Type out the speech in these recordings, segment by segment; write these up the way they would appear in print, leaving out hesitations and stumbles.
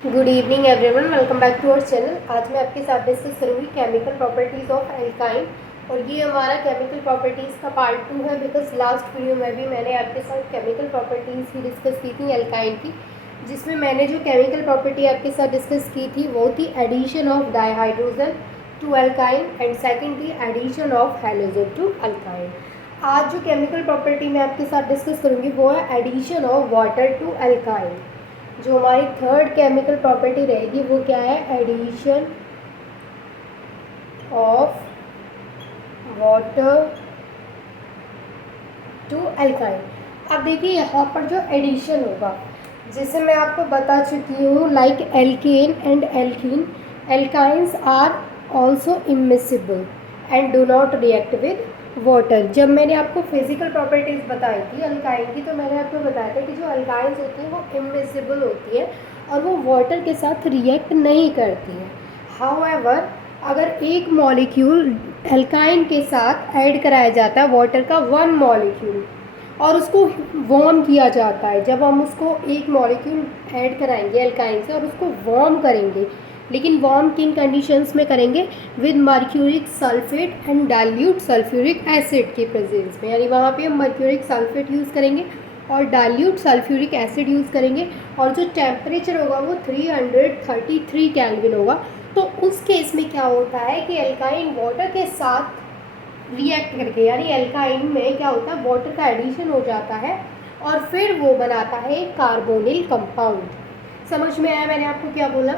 Good evening everyone, welcome back to our channel. आज मैं आपके साथ डिस्कस करूँगी केमिकल प्रॉपर्टीज़ ऑफ एल्काइन। और ये हमारा केमिकल प्रॉपर्टीज़ का पार्ट 2 है, बिकॉज लास्ट वीडियो में भी मैंने आपके साथ केमिकल प्रॉपर्टीज़ ही डिस्कस की थी एल्काइन की, जिसमें मैंने जो केमिकल प्रॉपर्टी आपके साथ डिस्कस की थी वो थी addition of dihydrogen to alkyne and second थी addition of halogen to alkyne. आज जो केमिकल प्रॉपर्टी मैं आपके साथ डिस्कस करूँगी वो है addition of water to alkyne. जो हमारी थर्ड केमिकल प्रॉपर्टी रहेगी वो क्या है? Addition of water to alkyne. अब देखिए यहाँ पर जो एडिशन होगा, जैसे मैं आपको बता चुकी हूँ, like alkane and alkene, alkynes are also immiscible and do not react with water. जब मैंने आपको फिजिकल प्रॉपर्टीज़ बताई थी अल्काइन की, तो मैंने आपको बताया था कि जो अल्काइंस होती हैं वो इमिसिबल होती है और वो वाटर के साथ रिएक्ट नहीं करती है। हाउएवर, अगर एक मॉलिक्यूल एल्काइन के साथ ऐड कराया जाता है वाटर का, वन मॉलिक्यूल, और उसको वार्म किया जाता है, जब हम उसको एक मॉलिक्यूल ऐड कराएंगे एल्काइन से और उसको वार्म करेंगे, लेकिन वार्म किन कंडीशंस में करेंगे? With mercuric sulphate and dilute sulphuric acid के प्रेजेंस में, यानी वहाँ पे हम मर्क्यूरिक सल्फेट यूज़ करेंगे और डाइल्यूट सल्फ्यूरिक एसिड यूज़ करेंगे, और जो टेम्परेचर होगा वो 333 केल्विन होगा। तो उस केस में क्या होता है कि एल्काइन वाटर के साथ रिएक्ट करके, यानी एल्काइन में क्या होता है, वाटर का एडिशन हो जाता है और फिर वो बनाता है एक कार्बोनिल कंपाउंड। समझ में आया मैंने आपको क्या बोला?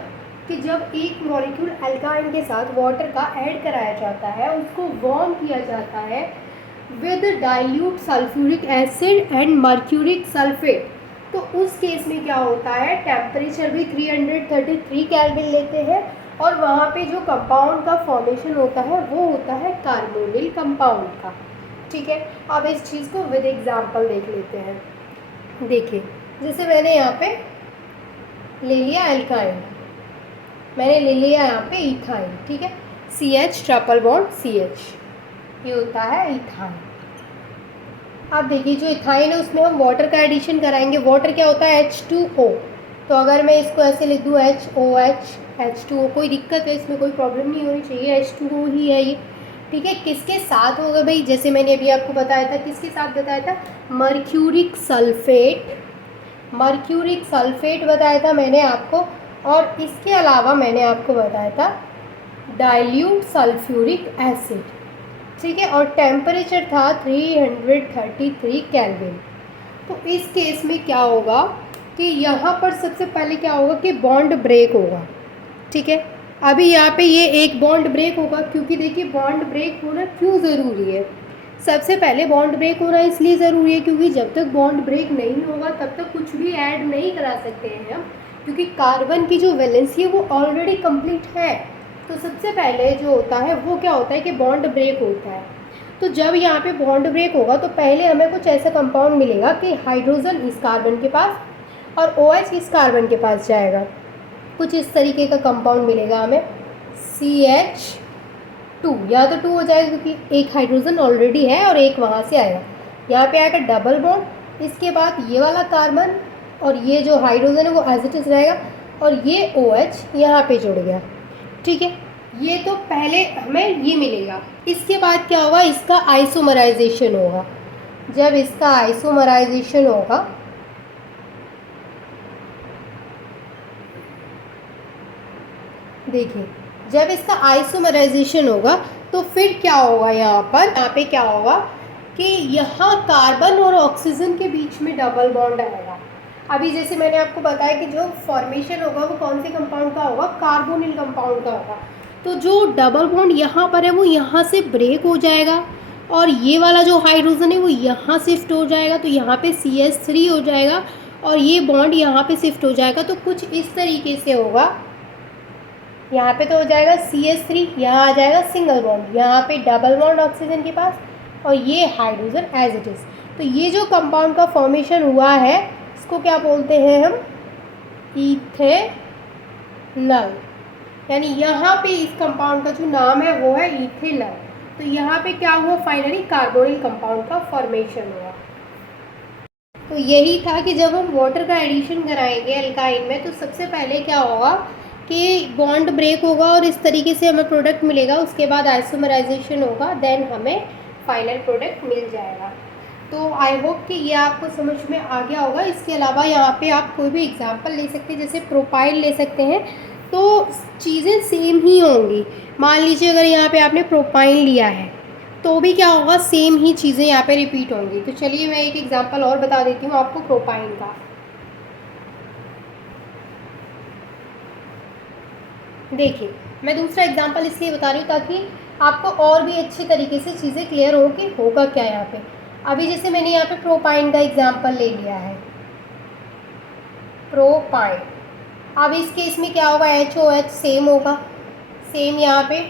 कि जब एक मॉलिक्यूल एल्काइन के साथ वाटर का ऐड कराया जाता है, उसको वार्म किया जाता है with dilute sulphuric acid and mercuric sulphate, तो उस केस में क्या होता है, टेम्परेचर भी 333 केल्विन लेते हैं और वहाँ पे जो कंपाउंड का फॉर्मेशन होता है वो होता है कार्बोनिल कंपाउंड का। ठीक है, अब इस चीज़ को विद एग्जाम्पल देख लेते हैं। देखिए, जैसे मैंने यहाँ पे ले लिया एल्काइन, मैंने ले लिया यहाँ पे इथाइन, ठीक है, CH ट्रिपल बॉन्ड CH, ये होता है इथाइन। अब देखिए, जो इथाइन है उसमें हम वाटर का एडिशन कराएंगे। वाटर क्या होता है? H2O। तो अगर मैं इसको ऐसे लिख दूँ HOH H2O, कोई दिक्कत है इसमें? कोई प्रॉब्लम नहीं होनी चाहिए, H2O ही है ये। ठीक है, किसके साथ होगा भाई? जैसे मैंने अभी आपको बताया था, किसके साथ बताया था? मर्क्यूरिक सल्फेट, मर्क्यूरिक सल्फेट बताया था मैंने आपको, और इसके अलावा मैंने आपको बताया था डाइल्यूट सल्फ्यूरिक एसिड। ठीक है, और टेम्परेचर था 333 केल्विन। तो इस केस में क्या होगा कि यहाँ पर सबसे पहले क्या होगा कि बॉन्ड ब्रेक होगा। ठीक है, अभी यहाँ पे ये एक बॉन्ड ब्रेक होगा, क्योंकि देखिए बॉन्ड ब्रेक होना क्यों ज़रूरी है? सबसे पहले बॉन्ड ब्रेक होना इसलिए ज़रूरी है क्योंकि जब तक बॉन्ड ब्रेक नहीं होगा तब तक कुछ भी ऐड नहीं करा सकते हैं हम, क्योंकि कार्बन की जो वैलेंसी है वो ऑलरेडी कंप्लीट है। तो सबसे पहले जो होता है वो क्या होता है कि बॉन्ड ब्रेक होता है। तो जब यहाँ पे बॉन्ड ब्रेक होगा तो पहले हमें कुछ ऐसा कंपाउंड मिलेगा कि हाइड्रोजन इस कार्बन के पास और OH इस कार्बन के पास जाएगा, कुछ इस तरीके का कंपाउंड मिलेगा हमें, CH2, या तो 2 हो जाएगा क्योंकि एक हाइड्रोजन ऑलरेडी है और एक वहाँ से आएगा, यहाँ पे आएगा डबल बॉन्ड, इसके बाद ये वाला कार्बन और ये जो हाइड्रोजन है वो एज इट इज रहेगा, और ये OH यहाँ पे जुड़ गया। ठीक है, ये तो पहले हमें ये मिलेगा। इसके बाद क्या होगा? इसका आइसोमराइजेशन होगा। जब इसका आइसोमराइजेशन होगा, देखिए जब इसका आइसोमराइजेशन होगा तो फिर क्या होगा? यहाँ पे क्या होगा कि यहाँ कार्बन और ऑक्सीजन के बीच में डबल बॉन्ड आएगा। अभी जैसे मैंने आपको बताया कि जो फॉर्मेशन होगा वो कौन से कंपाउंड का होगा? कार्बोनिल कंपाउंड का होगा। तो जो डबल बॉन्ड यहाँ पर है वो यहाँ से ब्रेक हो जाएगा और ये वाला जो हाइड्रोजन है वो यहाँ शिफ्ट हो जाएगा, तो यहाँ पे CH3 हो जाएगा और ये बॉन्ड यहाँ पे शिफ्ट हो जाएगा। तो कुछ इस तरीके से होगा, यहाँ पे तो हो जाएगा CH3, यहाँ आ जाएगा सिंगल बॉन्ड, यहाँ पे डबल बॉन्ड ऑक्सीजन के पास और ये हाइड्रोजन एज इट इज़। तो ये जो कंपाउंड का फॉर्मेशन हुआ है इसको क्या बोलते हैं हम? इथेनॉल। यानी यहाँ पे इस कंपाउंड का जो नाम है वो है इथेनॉल। तो यहाँ पे क्या हुआ? फाइनली कार्बोनिल कंपाउंड का फॉर्मेशन हुआ। तो यही था कि जब हम वाटर का एडिशन कराएंगे अल्काइन में तो सबसे पहले क्या होगा कि बॉन्ड ब्रेक होगा और इस तरीके से हमें प्रोडक्ट मिलेगा, उसके बाद आइसोमराइजेशन होगा, देन हमें फाइनल प्रोडक्ट मिल जाएगा। तो आई होप कि ये आपको समझ में आ गया होगा। इसके अलावा यहाँ पे आप कोई भी एग्जांपल ले सकते हैं, जैसे प्रोपाइल ले सकते हैं, तो चीज़ें सेम ही होंगी। मान लीजिए अगर यहाँ पे आपने प्रोपाइल लिया है तो भी क्या होगा, सेम ही चीज़ें यहाँ पे रिपीट होंगी। तो चलिए मैं एक एग्जांपल और बता देती हूँ आपको प्रोपाइन का। देखिए मैं दूसरा एग्जांपल इसलिए बता रही हूँ ताकि आपको और भी अच्छी तरीके से चीज़ें क्लियर हो कि होगा क्या यहाँ पे। अभी जैसे मैंने यहाँ पे प्रोपाइन का एग्जांपल ले लिया है, प्रोपाइन। अब इस केस में क्या होगा, HOH सेम होगा, सेम यहाँ पे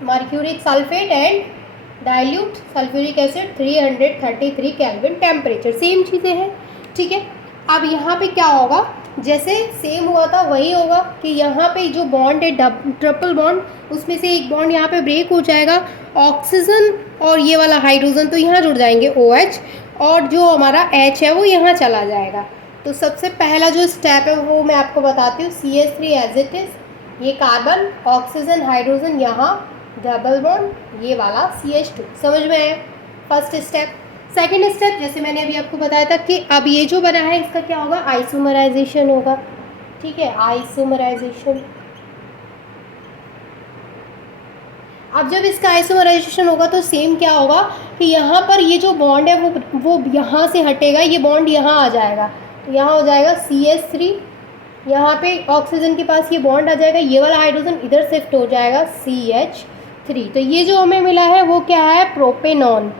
mercuric sulphate and dilute sulphuric acid 333 kelvin temperature, same चीज़ें हैं, ठीक है। अब यहाँ पे क्या होगा, जैसे सेम हुआ था वही होगा कि यहाँ पे जो बॉन्ड है ट्रिपल बॉन्ड, उसमें से एक बॉन्ड यहाँ पे ब्रेक हो जाएगा, ऑक्सीजन और ये वाला हाइड्रोजन तो यहाँ जुड़ जाएंगे OH, और जो हमारा H है वो यहाँ चला जाएगा। तो सबसे पहला जो स्टेप है वो मैं आपको बताती हूँ, CH3 एज इट इज़, ये कार्बन, ऑक्सीजन, हाइड्रोजन, यहाँ डबल बॉन्ड, ये वाला CH2, समझ में आया फर्स्ट स्टेप। सेकेंड स्टेप जैसे मैंने अभी आपको बताया था कि अब ये जो बना है इसका क्या होगा, आइसोमराइजेशन होगा, ठीक है, आइसोमराइजेशन। अब जब इसका आइसोमराइजेशन होगा तो सेम क्या होगा कि यहाँ पर ये जो बॉन्ड है वो यहाँ से हटेगा, ये बॉन्ड यहाँ आ जाएगा, तो यहाँ हो जाएगा CH3, यहाँ पे ऑक्सीजन के पास ये बॉन्ड आ जाएगा, ये वाला हाइड्रोजन इधर शिफ्ट हो जाएगा CH3, तो ये जो हमें मिला है वो क्या है, प्रोपेनॉन,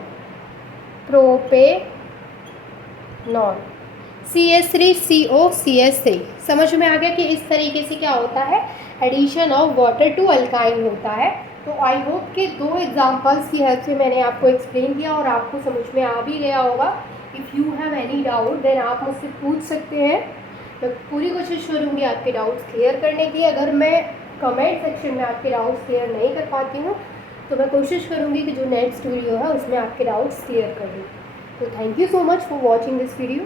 CH3CO CH3। समझ में आ गया कि इस तरीके से क्या होता है, addition of water to alkyne होता है। तो आई होप कि दो एग्जांपल्स की हेल्प से मैंने आपको एक्सप्लेन किया और आपको समझ में आ भी गया होगा। If you have any doubt then आप मुझसे पूछ सकते हैं, मैं पूरी कोशिश करूँगी आपके डाउट्स क्लियर करने की। अगर मैं कमेंट सेक्शन में आपके डाउट्स क्लियर नहीं कर पाती हूँ तो मैं कोशिश करूँगी कि जो नेक्स्ट वीडियो है उसमें आपके डाउट्स क्लियर कर दूँ। तो thank you so much for watching this video.